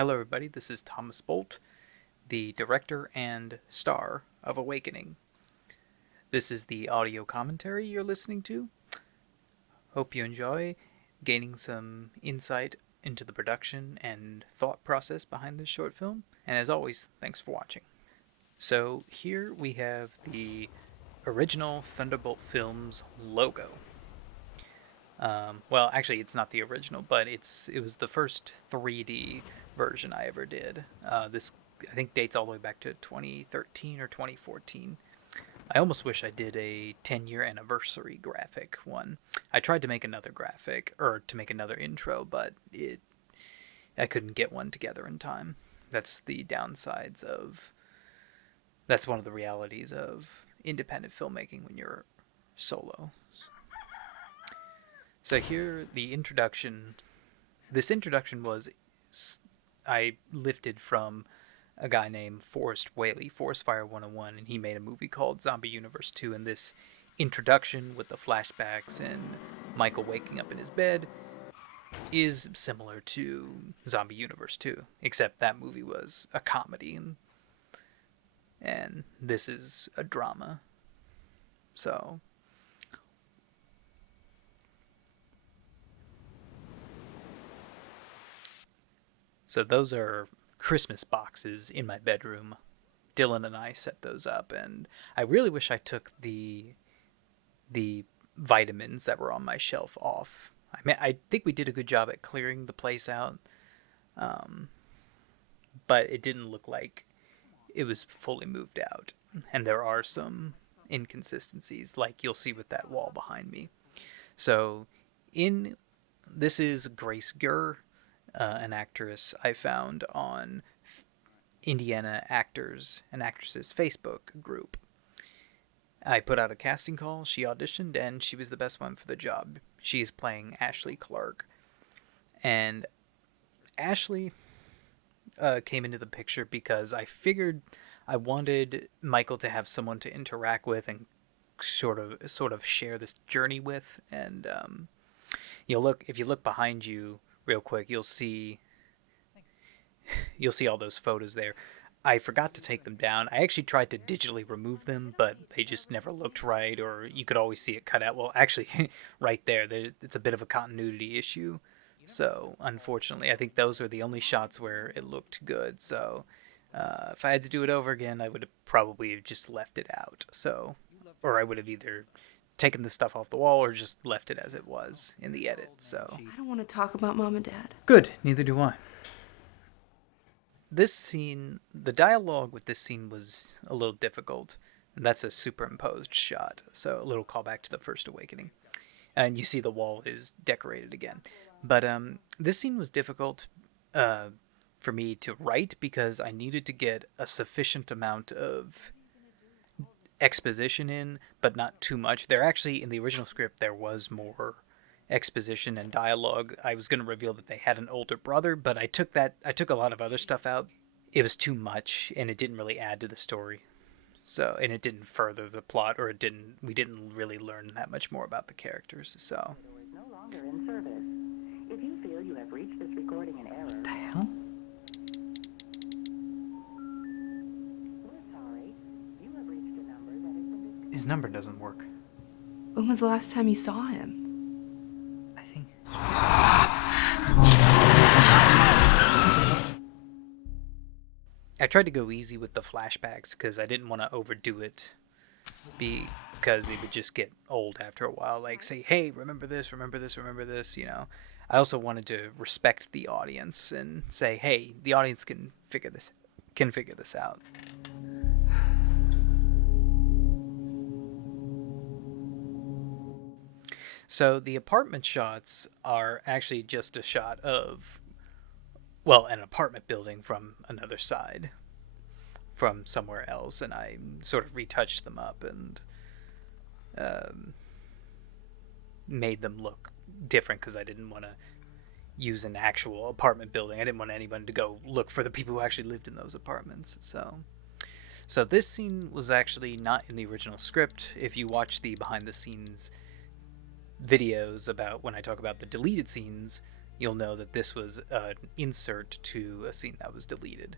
Hello, everybody. This is Thomas Bolt, the director and star of Awakening. This is the audio commentary you're listening to. Hope you enjoy gaining some insight into the production and thought process behind this short film. And as always, thanks for watching. So here we have the original Thunderbolt Films logo. Well, actually, it's not the original, but it was the first 3D version I ever did. This, I think, dates all the way back to 2013 or 2014. I almost wish I did a 10-year anniversary graphic one. I tried to make another graphic, or to make another intro, but I couldn't get one together in time. That's the downsides of... That's one of the realities of independent filmmaking when you're solo. So here, the introduction. This introduction was I lifted from a guy named Forrest Whaley, Forest Fire 101, and he made a movie called Zombie Universe 2, and this introduction with the flashbacks and Michael waking up in his bed is similar to Zombie Universe 2, except that movie was a comedy, and this is a drama. So those are Christmas boxes in my bedroom. Dylan and I set those up, and I really wish I took the vitamins that were on my shelf off. I think we did a good job at clearing the place out, but it didn't look like it was fully moved out. And there are some inconsistencies, like you'll see with that wall behind me. So this is Grace Gurr, an actress I found on Indiana Actors and Actresses Facebook group. I put out a casting call, she auditioned, and she was the best one for the job. She is playing Ashley Clark. And Ashley came into the picture because I figured I wanted Michael to have someone to interact with and sort of share this journey with. And if you look behind you real quick, you'll see all those photos there. I forgot to take them down. I actually tried to digitally remove them, but they just never looked right, or you could always see it cut out. Well, actually, right there, it's a bit of a continuity issue. So, unfortunately, I think those are the only shots where it looked good. So, if I had to do it over again, I would have probably just left it out. So, or I would have either taken the stuff off the wall or just left it as it was in the edit. So, I don't want to talk about Mom and Dad. Good, neither do I. This scene, the dialogue with this scene was a little difficult, and that's a superimposed shot, so a little callback to the first Awakening. And you see the wall is decorated again. But this scene was difficult for me to write because I needed to get a sufficient amount of exposition in, but not too much. There actually, in the original script, there was more exposition and dialogue. I was going to reveal that they had an older brother, but I took a lot of other stuff out. It was too much, and it didn't really add to the story. So, and it didn't further the plot, or we didn't really learn that much more about the characters. So. No longer in service. If you feel you have reached this recording in error. What the hell? We're sorry. You have reached a number that has been disconnected. His number doesn't work. When was the last time you saw him? I think. I tried to go easy with the flashbacks because I didn't want to overdo it because it would just get old after a while. Like, say, hey, remember this, remember this, remember this, you know. I also wanted to respect the audience and say, hey, the audience can figure this out. So the apartment shots are actually just a shot of, well, an apartment building from another side, from somewhere else, and I sort of retouched them up and made them look different because I didn't want to use an actual apartment building. I didn't want anyone to go look for the people who actually lived in those apartments. So this scene was actually not in the original script. If you watch the behind the scenes videos about when I talk about the deleted scenes, you'll know that this was an insert to a scene that was deleted,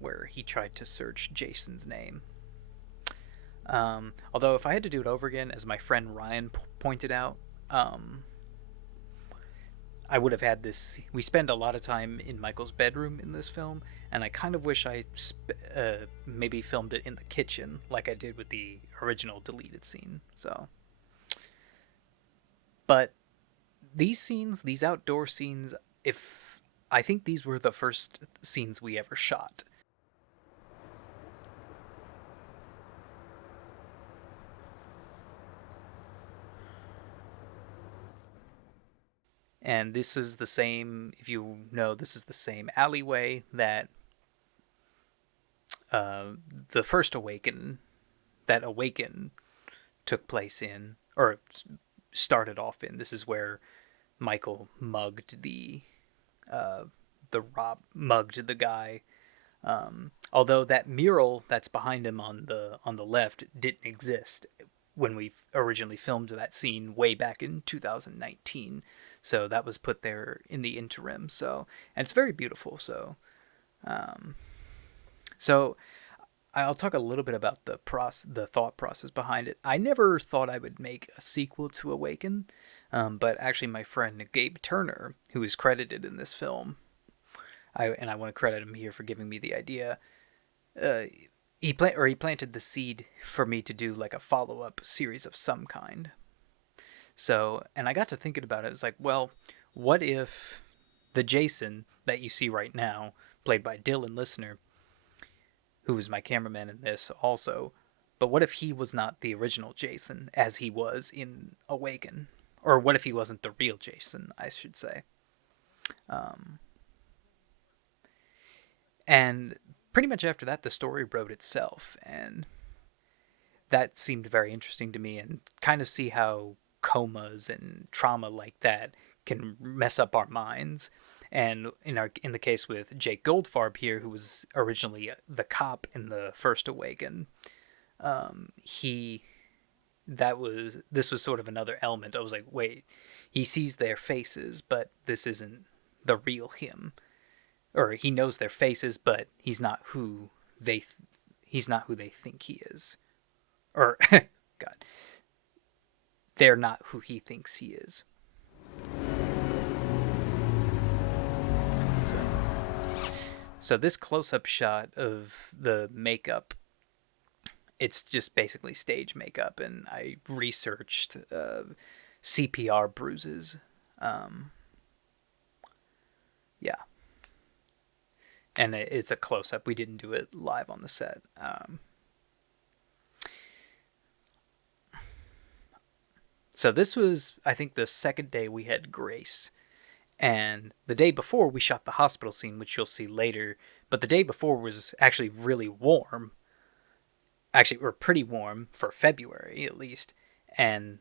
where he tried to search Jason's name. Although, if I had to do it over again, as my friend Ryan pointed out, I would have had this. We spend a lot of time in Michael's bedroom in this film, and I kind of wish I maybe filmed it in the kitchen like I did with the original deleted scene. So, but these scenes, these outdoor scenes, if I think these were the first scenes we ever shot. And this is the same, if you know, this is the same alleyway that the first Awaken took place in, or started off in. This is where Michael mugged mugged the guy. Although that mural that's behind him on the left didn't exist when we originally filmed that scene way back in 2019. So that was put there in the interim. So, and it's very beautiful. So, so I'll talk a little bit about the thought process behind it. I never thought I would make a sequel to Awaken, but actually my friend Gabe Turner, who is credited in this film, I want to credit him here for giving me the idea. He planted the seed for me to do like a follow-up series of some kind. So, and I got to thinking about it. It's like, well, what if the Jason that you see right now, played by Dylan Listener, who was my cameraman in this also, but what if he was not the original Jason as he was in Awaken? Or what if he wasn't the real Jason, I should say. And pretty much after that, the story wrote itself, and that seemed very interesting to me, and kind of see how comas and trauma like that can mess up our minds. And in the case with Jake Goldfarb here, who was originally the cop in the first Awaken, this was sort of another element. I was like, wait, he sees their faces, but this isn't the real him. Or he knows their faces, but he's not who they think he is. Or God, they're not who he thinks he is. So this close-up shot of the makeup, it's just basically stage makeup, and I researched CPR bruises. Yeah. And it's a close-up. We didn't do it live on the set. So this was, I think, the second day we had Grace. And the day before, we shot the hospital scene, which you'll see later. But the day before was actually really warm. Actually, or pretty warm for February, at least. And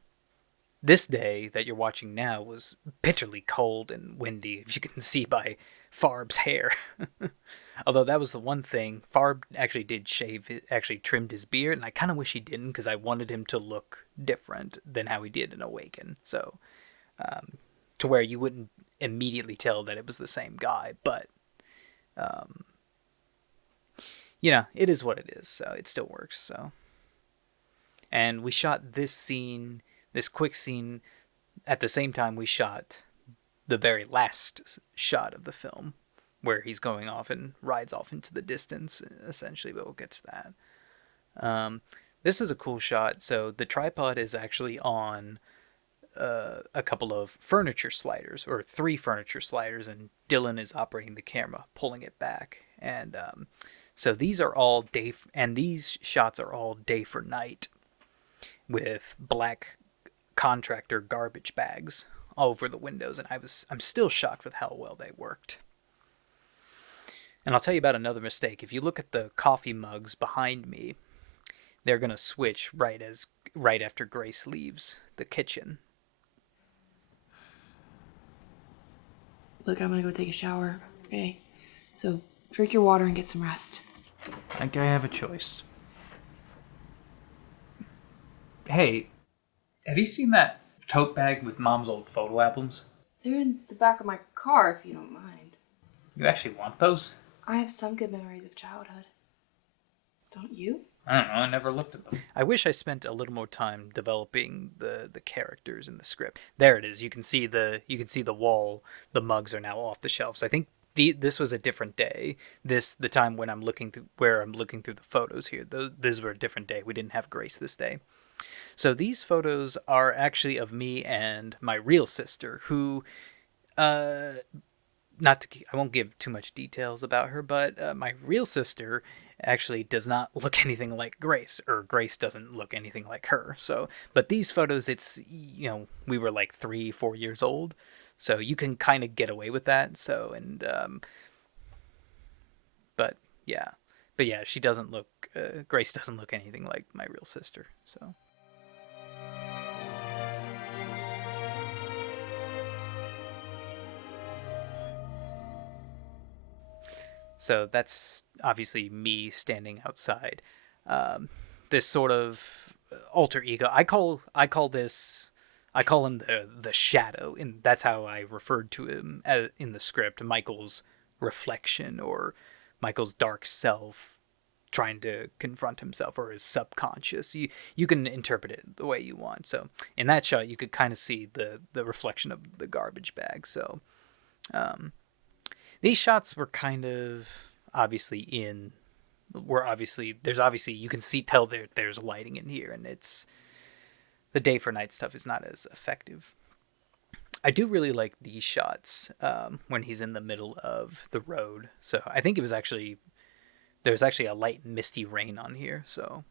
this day that you're watching now was bitterly cold and windy, if you can see by Farb's hair. Although that was the one thing. Farb actually did actually trimmed his beard, and I kind of wish he didn't, because I wanted him to look different than how he did in Awaken. So, to where you wouldn't immediately tell that it was the same guy, but it is what it is, so it still works. So, and we shot this quick scene at the same time we shot the very last shot of the film, where he's going off and rides off into the distance, essentially, but we'll get to that. This is a cool shot. So the tripod is actually on a couple of furniture sliders, or 3 furniture sliders, and Dylan is operating the camera, pulling it back. And so these are all these shots are all day for night, with black contractor garbage bags all over the windows, and I'm still shocked with how well they worked. And I'll tell you about another mistake. If you look at the coffee mugs behind me, they're gonna switch right after Grace leaves the kitchen. Look, I'm gonna go take a shower, okay? So drink your water and get some rest. I think I have a choice. Hey, have you seen that tote bag with Mom's old photo albums? They're in the back of my car, if you don't mind. You actually want those? I have some good memories of childhood. Don't you? I don't know. I never looked at them. I wish I spent a little more time developing the characters in the script. There it is. You can see the wall. The mugs are now off the shelves. I think this was a different day. The time when I'm looking through the photos here. Those were a different day. We didn't have Grace this day. So these photos are actually of me and my real sister, who not to I won't give too much details about her, but my real sister actually does not look anything like Grace, or Grace doesn't look anything like her. So, but these photos, it's we were like 3-4 years old, so you can kind of get away with that. So but yeah, she doesn't look Grace doesn't look anything like my real sister. So. So that's obviously me standing outside. Um, this sort of alter ego. I call him the shadow, and that's how I referred to him in the script. Michael's reflection, or Michael's dark self trying to confront himself, or his subconscious. You can interpret it the way you want. So in that shot, you could kind of see the reflection of the garbage bag. So. Um, these shots were kind of obviously in there's obviously you can tell there's lighting in here, and it's the day for night stuff is not as effective. I do really like these shots when he's in the middle of the road. So I think there's actually a light misty rain on here. So,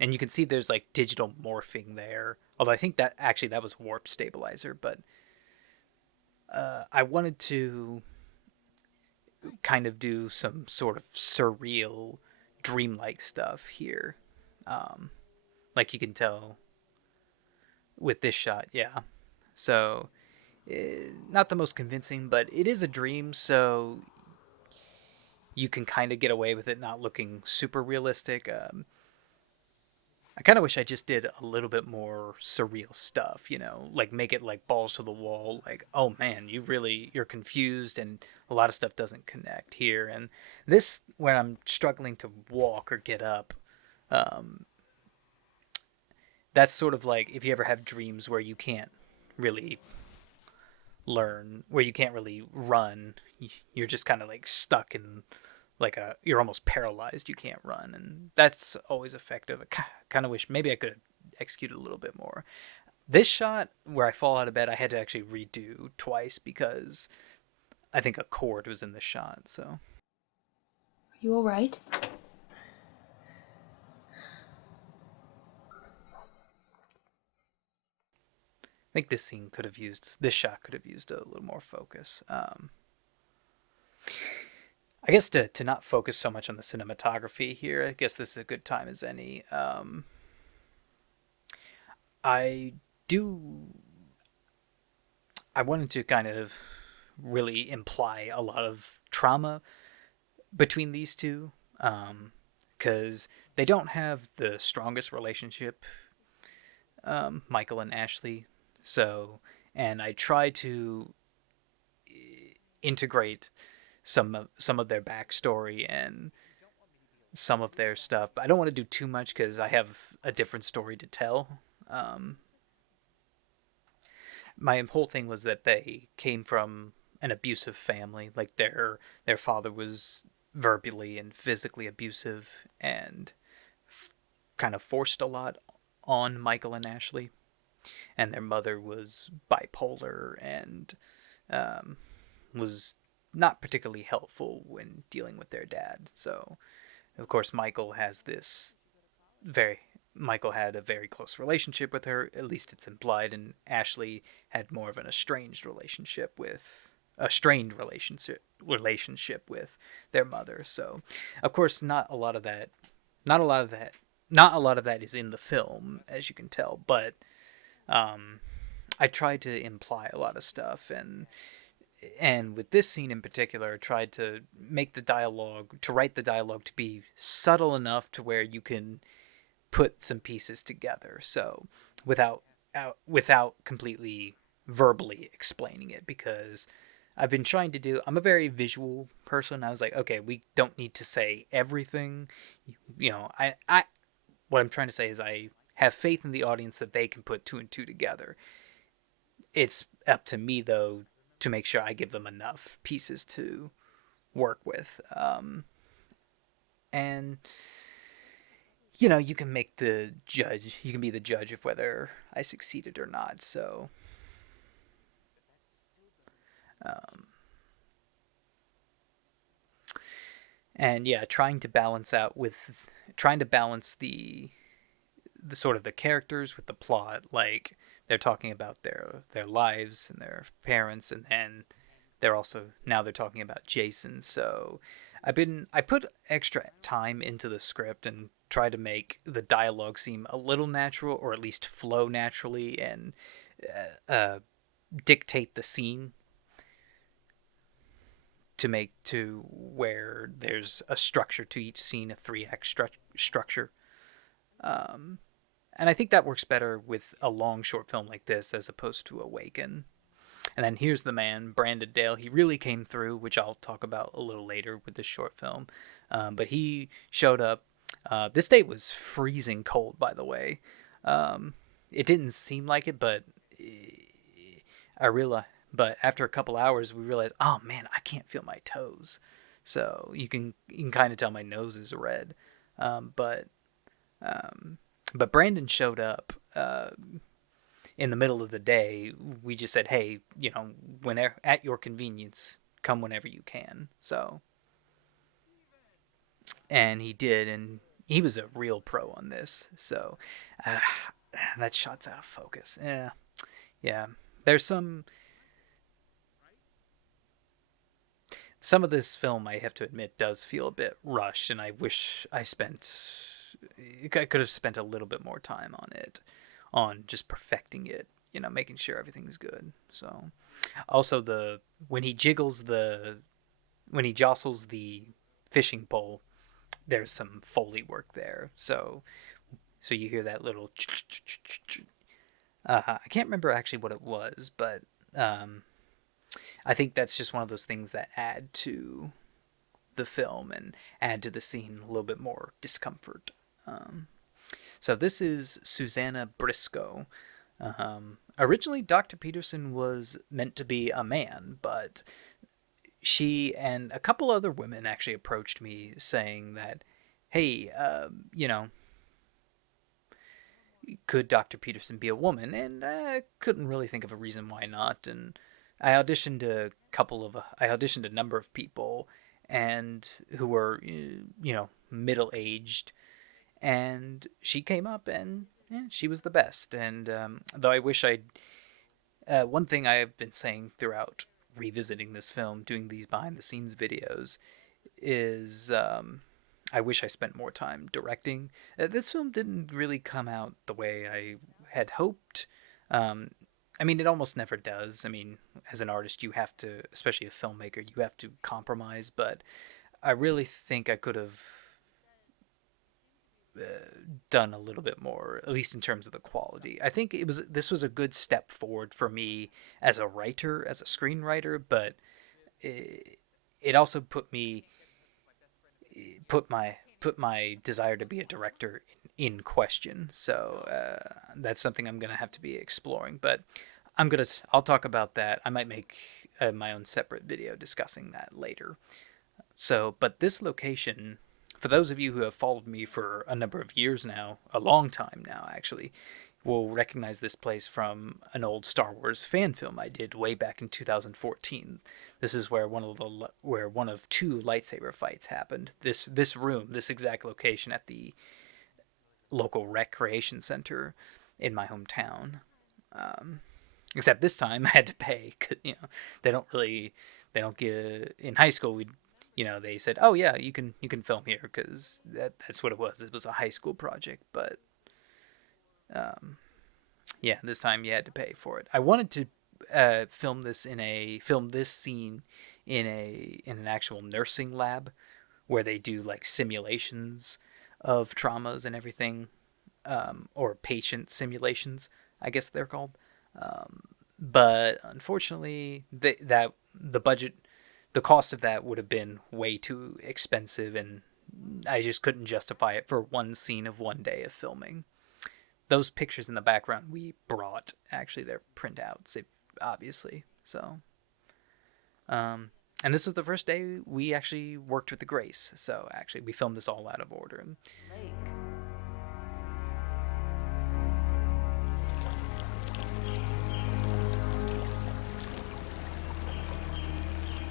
and you can see there's like digital morphing there. Although I think that was warp stabilizer, but I wanted to kind of do some sort of surreal, dreamlike stuff here. Like you can tell with this shot, yeah. So, not the most convincing, but it is a dream, so you can kind of get away with it not looking super realistic. I kind of wish I just did a little bit more surreal stuff, like make it like balls to the wall, like, oh man, you're confused and a lot of stuff doesn't connect here. And this, when I'm struggling to walk or get up, um, that's sort of like if you ever have dreams where you can't really where you can't really run, you're just kind of like stuck in you're almost paralyzed, you can't run, and that's always effective. I kind of wish maybe I could have executed a little bit more. This shot where I fall out of bed, I had to actually redo twice because I think a cord was in the shot. So Are you all right? I think this shot could have used a little more focus. I guess to not focus so much on the cinematography here, I guess this is a good time as any. I do. I wanted to kind of really imply a lot of trauma between these two, because they don't have the strongest relationship, Michael and Ashley. So, and I try to integrate some of their backstory and some of their stuff. But I don't want to do too much because I have a different story to tell. My whole thing was that they came from an abusive family. Like their father was verbally and physically abusive and kind of forced a lot on Michael and Ashley. And their mother was bipolar and was not particularly helpful when dealing with their dad. So, of course, Michael had a very close relationship with her, at least it's implied, and Ashley had more of an strained relationship with their mother. So, of course, not a lot of that is in the film, as you can tell, but I tried to imply a lot of stuff, and with this scene in particular, I tried to write the dialogue to be subtle enough to where you can put some pieces together. So without completely verbally explaining it, because I've been trying to do. I'm a very visual person. I was like, okay, we don't need to say everything. I what I'm trying to say is I have faith in the audience that they can put two and two together. It's up to me though to make sure I give them enough pieces to work with. And you can make the judge. You can be the judge of whether I succeeded or not. So, um, and yeah, trying to balance the sort of the characters with the plot. Like they're talking about their lives and their parents, and then they're talking about Jason. So I put extra time into the script and try to make the dialogue seem a little natural, or at least flow naturally, and dictate the scene to where there's a structure to each scene, a three-act structure. Um, and I think that works better with a long short film like this as opposed to Awaken. And then here's the man, Brandon Dale. He really came through, which I'll talk about a little later with this short film. But he showed up. This day was freezing cold, by the way. It didn't seem like it, but I realized. But after a couple hours, we realized, oh man, I can't feel my toes. So you can kind of tell my nose is red. Um, but um, but Brandon showed up in the middle of the day. We just said, hey, whenever at your convenience, come whenever you can. So, and he did, and he was a real pro on this. So, uh, that shot's out of focus. Yeah, yeah. There's some of this film, I have to admit, does feel a bit rushed, and I wish I could have spent a little bit more time on it, on just perfecting it, making sure everything's good. So, also when he when he jostles the fishing pole, there's some Foley work there. So you hear that little. I can't remember actually what it was, but I think that's just one of those things that add to the film and add to the scene a little bit more discomfort. Um, so this is Susanna Briscoe. Originally, Dr. Peterson was meant to be a man, but she and a couple other women actually approached me saying that, hey, could Dr. Peterson be a woman? And I couldn't really think of a reason why not. And I auditioned a number of people, and who were middle aged, and she came up, and yeah, she was the best. And though I wish I'd one thing I've been saying throughout revisiting this film, doing these behind the scenes videos, is I wish I spent more time directing. This film didn't really come out the way I had hoped. Um, I mean, it almost never does. I mean, as an artist, you have to, especially a filmmaker, you have to compromise. But I really think I could have uh, done a little bit more, at least in terms of the quality. I think this was a good step forward for me as a writer, as a screenwriter, but it, it also put my desire to be a director in question. So that's something I'm gonna have to be exploring. But I'll talk about that. I might make my own separate video discussing that later. So, but this location, for those of you who have followed me for a number of years now, a long time now actually, will recognize this place from an old Star Wars fan film I did way back in 2014. This is where one of two lightsaber fights happened. This room, this exact location at the local recreation center in my hometown. Um, Except this time I had to pay. They don't really, they don't give in high school. They said, oh yeah, you can film here, because that's what it was. It was a high school project, but um, yeah, this time you had to pay for it. I wanted to film this scene in an actual nursing lab where they do like simulations of traumas and everything, or patient simulations, I guess they're called. Um, but unfortunately, the budget, the cost of that would have been way too expensive, and I just couldn't justify it for one scene of one day of filming. Those pictures in the background we brought, actually, they're printouts, obviously. So, um, and this is the first day we actually worked with the Grace. So actually, we filmed this all out of order. Lake.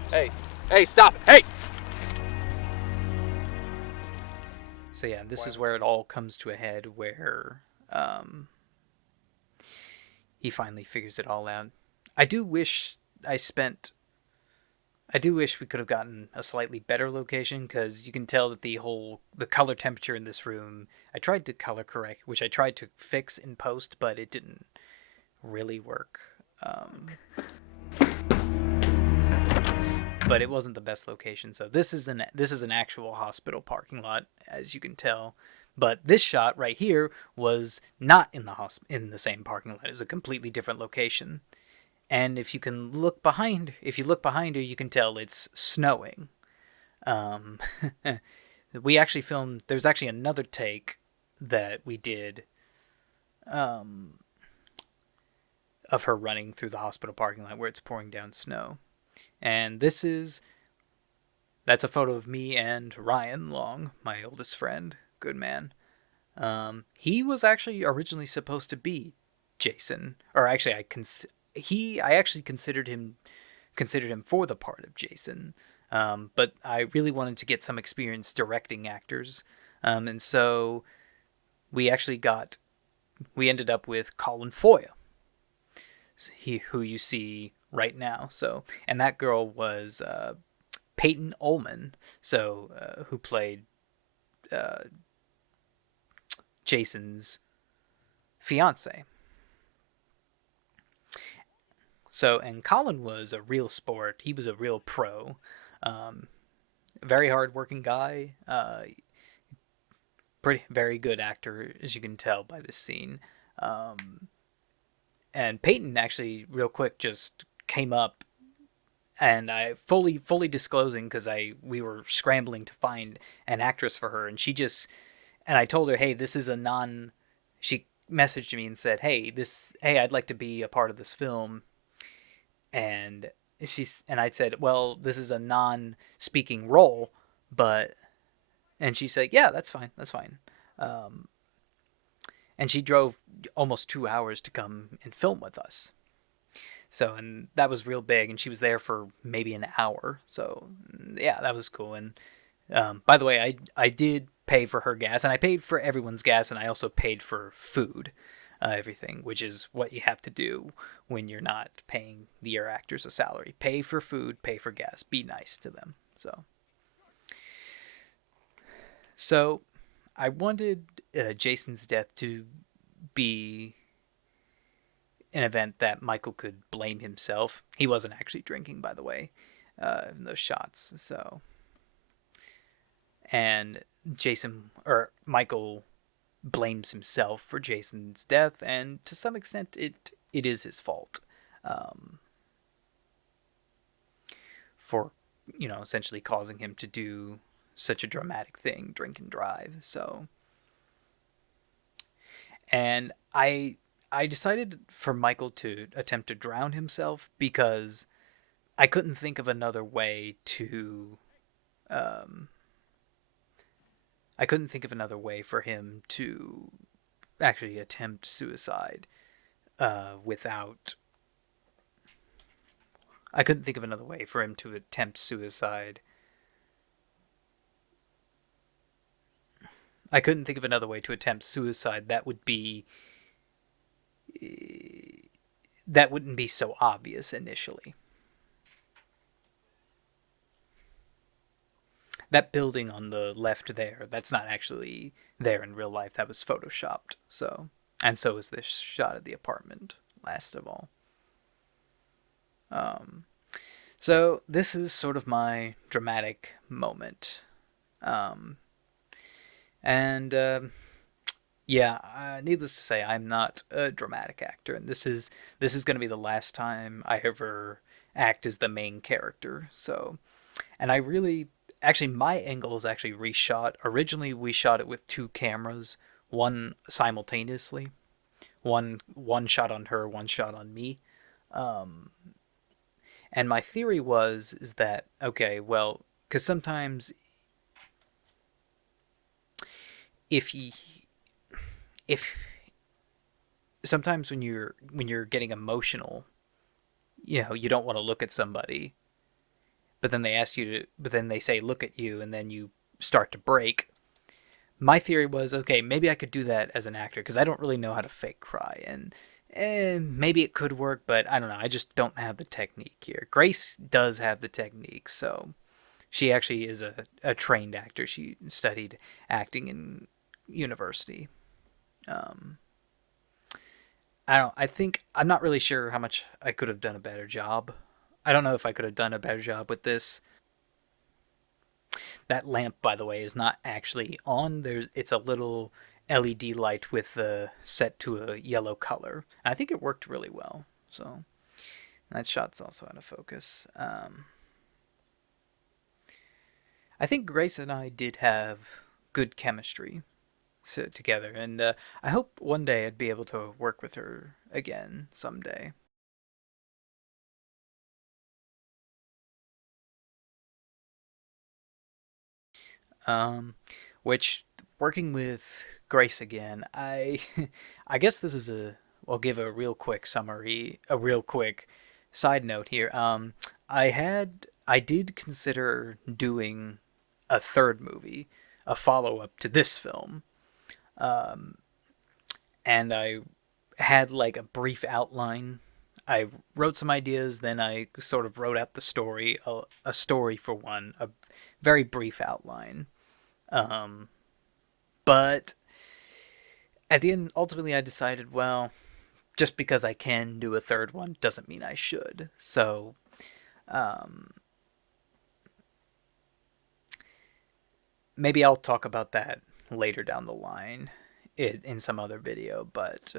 Hey, hey, stop it! Hey! So yeah, this is where it all comes to a head, where he finally figures it all out. I do wish I spent. I do wish we could have gotten a slightly better location, because you can tell that the color temperature in this room. I tried to color correct, which I tried to fix in post, but it didn't really work. But it wasn't the best location. So this is an actual hospital parking lot, as you can tell. But this shot right here was not in the same parking lot. It was a completely different location. And if you look behind her, you can tell it's snowing. Um, we actually filmed. There's actually another take that we did of her running through the hospital parking lot where it's pouring down snow. And that's a photo of me and Ryan Long, my oldest friend. Good man. He was actually originally supposed to be Jason, or actually, I actually considered him for the part of Jason, but I really wanted to get some experience directing actors, and so we ended up with Colin Foyle, who you see right now. So, and that girl was Peyton Ullman, who played Jason's fiance. So, and Colin was a real sport. He was a real pro. Very hard-working guy. Very good actor, as you can tell by this scene. And Peyton actually, real quick, just came up, and I fully disclosing, because we were scrambling to find an actress for her, and I told her, hey, this is a non. She messaged me and said, hey, I'd like to be a part of this film. And I said, well, this is a non-speaking role, and she said, yeah, that's fine. And she drove almost 2 hours to come and film with us. So, and that was real big, and she was there for maybe an hour. So, yeah, that was cool. And by the way, I did pay for her gas, and I paid for everyone's gas, and I also paid for food. Everything, which is what you have to do when you're not paying your actors a salary. Pay for food, pay for gas, be nice to them. So I wanted Jason's death to be an event that Michael could blame himself. He wasn't actually drinking, by the way, in those shots. So, and Michael blames himself for Jason's death, and to some extent it is his fault, for essentially causing him to do such a dramatic thing, drink and drive. So, and I decided for Michael to attempt to drown himself, because I couldn't think of another way for him to actually attempt suicide without. I couldn't think of another way for him to attempt suicide. I couldn't think of another way to attempt suicide that wouldn't be so obvious initially. That building on the left there, that's not actually there in real life. That was photoshopped. So, and so is this shot of the apartment, last of all. So this is sort of my dramatic moment. And Yeah, needless to say, I'm not a dramatic actor, and this is going to be the last time I ever act as the main character. So, and I really actually my angle is actually reshot. Originally, we shot it with two cameras, one simultaneously, one shot on her, one shot on me. Um, and my theory was is that okay, well, because sometimes if you if sometimes when you're getting emotional, you don't want to look at somebody, but then they ask you to, but then they say look at you, and then you start to break. My theory was okay, maybe I could do that as an actor because I don't really know how to fake cry, and maybe it could work, but I don't know. I just don't have the technique here. Grace does have the technique, so she actually is a trained actor. She studied acting in university. Um, I don't. I think I'm not really sure how much I could have done a better job. I don't know if I could have done a better job with this. That lamp, by the way, is not actually on. It's a little LED light with set to a yellow color. And I think it worked really well. So that shot's also out of focus. I think Grace and I did have good chemistry together, and I hope one day I'd be able to work with her again someday. Um, which working with Grace again, I I guess this is a I'll give a real quick summary, a real quick side note here. I did consider doing a third movie, a follow up to this film. Um, and I had like a brief outline. I wrote some ideas, then I sort of wrote out the story, a story for one, a very brief outline. Um, but at the end, ultimately, I decided, well, just because I can do a third one doesn't mean I should. So, um, maybe I'll talk about that later down the line in some other video. But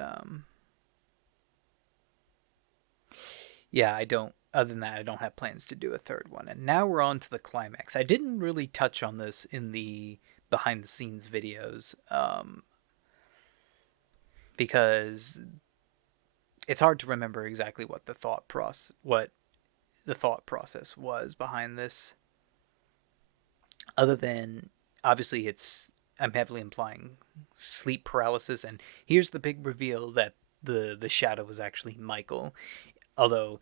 yeah, I don't. Other than that, I don't have plans to do a third one. And now we're on to the climax. I didn't really touch on this in the behind the scenes videos because it's hard to remember exactly what the thought process was behind this. Other than obviously, I'm heavily implying sleep paralysis, and here's the big reveal that the shadow was actually Michael. Although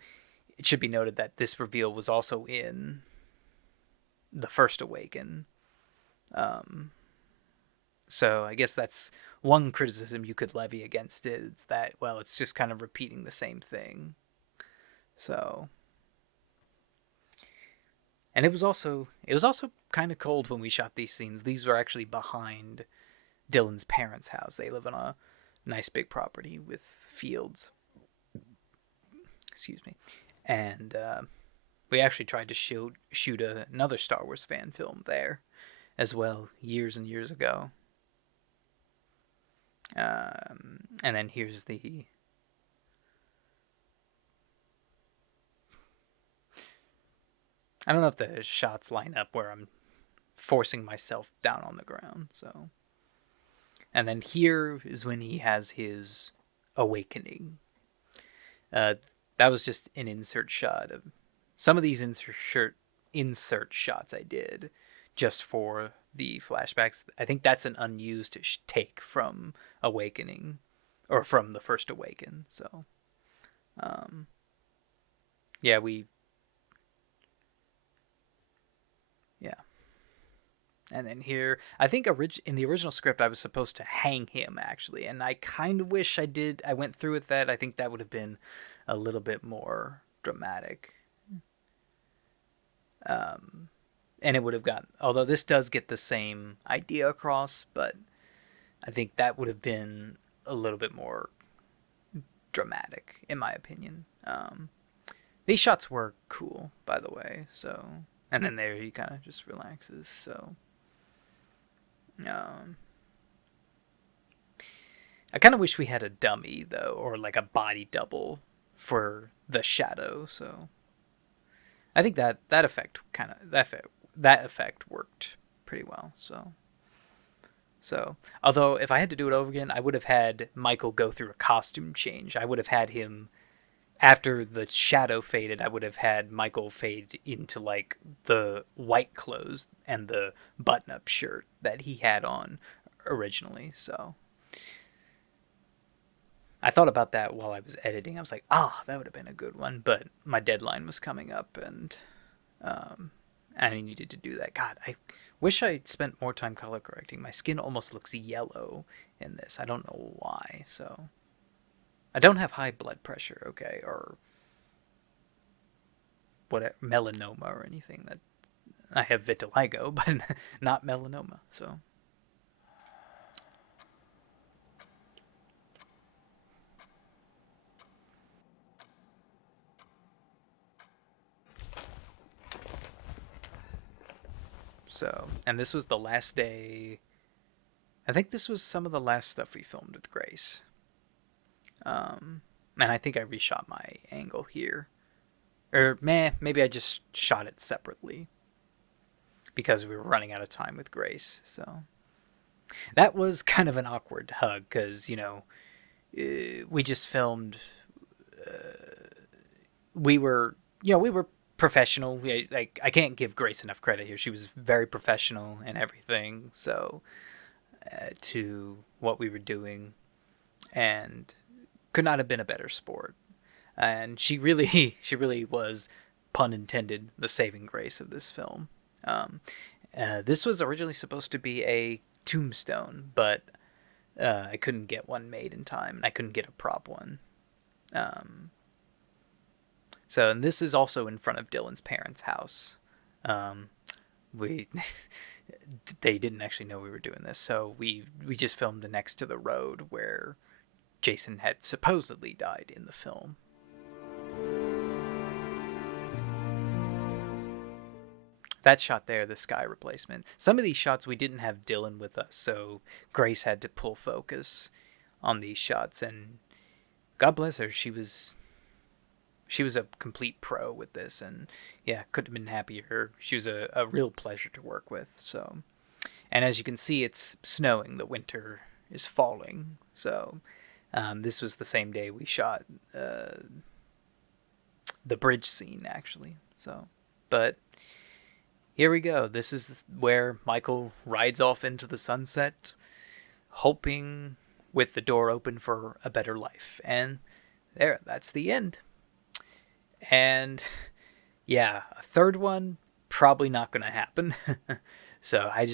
it should be noted that this reveal was also in the First Awaken. Um, so I guess that's one criticism you could levy against it. It's that well, it's just kind of repeating the same thing. So, and it was also kind of cold when we shot these scenes. These were actually behind Dylan's parents' house. They live on a nice big property with fields. Excuse me, and we actually tried to shoot another Star Wars fan film there as well years and years ago. And then here's the I don't know if the shots line up where I'm forcing myself down on the ground. So, and then here is when he has his awakening. Uh, that was just an insert shot of some of these insert shots I did just for the flashbacks. I think that's an unused take from Awakening or from the First Awaken. So, um, yeah, yeah. And then here, I think in the original script, I was supposed to hang him actually, and I kind of wish I did. I went through with that. I think that would have been a little bit more dramatic. Um, and it would have gotten, although this does get the same idea across, but I think that would have been a little bit more dramatic, in my opinion. These shots were cool, by the way. So, and then there he kind of just relaxes. So, um, I kind of wish we had a dummy though, or like a body double for the shadow. So I think that effect that effect worked pretty well. So although if I had to do it over again, I would have had Michael go through a costume change. I would have had him after the shadow faded. I would have had Michael fade into like the white clothes and the button-up shirt that he had on originally. So I thought about that while I was editing. I was like, that would have been a good one. But my deadline was coming up, and um, I needed to do that. God, I wish I'd spent more time color correcting. My skin almost looks yellow in this. I don't know why. So I don't have high blood pressure, okay, or what melanoma or anything. That I have vitiligo, but not melanoma. So, and this was the last day. I think this was some of the last stuff we filmed with Grace. And I think I reshot my angle here. Or, maybe I just shot it separately because we were running out of time with Grace. So, that was kind of an awkward hug because, we just filmed. We were, we were professional. I can't give Grace enough credit here. She was very professional and everything. So, to what we were doing, and could not have been a better sport. And she really was, pun intended, the saving grace of this film. This was originally supposed to be a tombstone, but I couldn't get one made in time, and I couldn't get a prop one. So, and this is also in front of Dylan's parents' house. We they didn't actually know we were doing this, so we just filmed next to the road where Jason had supposedly died in the film. That shot there, the sky replacement. Some of these shots we didn't have Dylan with us, so Grace had to pull focus on these shots, and God bless her, she was a complete pro with this, and yeah, couldn't have been happier. She was a real pleasure to work with. So, and as you can see, it's snowing. The winter is falling. So, this was the same day we shot the bridge scene, actually. So, but here we go. This is where Michael rides off into the sunset, hoping with the door open for a better life. And that's the end. And yeah, a third one probably not going to happen. So I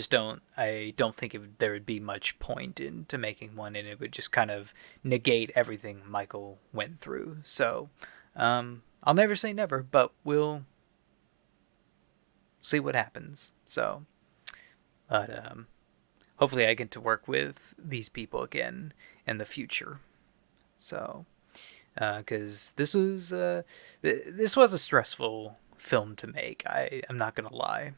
don't think there would be much point into making one, and it would just kind of negate everything Michael went through. So I'll never say never, but we'll see what happens. So, but hopefully I get to work with these people again in the future. So, because this was a stressful film to make. I'm not gonna lie.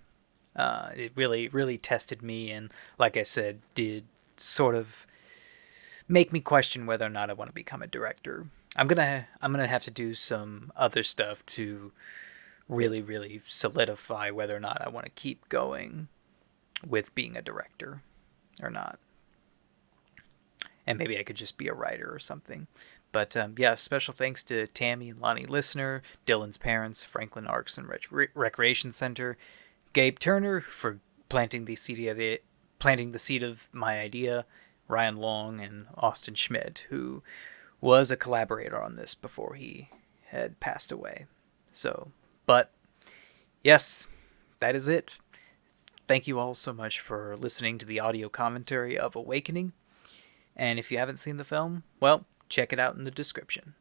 It really tested me, and like I said, did sort of make me question whether or not I want to become a director. I'm gonna have to do some other stuff to really solidify whether or not I want to keep going with being a director or not. And maybe I could just be a writer or something. But yeah, special thanks to Tammy and Lonnie Listener, Dylan's parents, Franklin Arts and Recreation Center, Gabe Turner for planting the seed of my idea, Ryan Long, and Austin Schmidt, who was a collaborator on this before he had passed away. So, but yes, that is it. Thank you all so much for listening to the audio commentary of Awakening. And if you haven't seen the film, well, check it out in the description.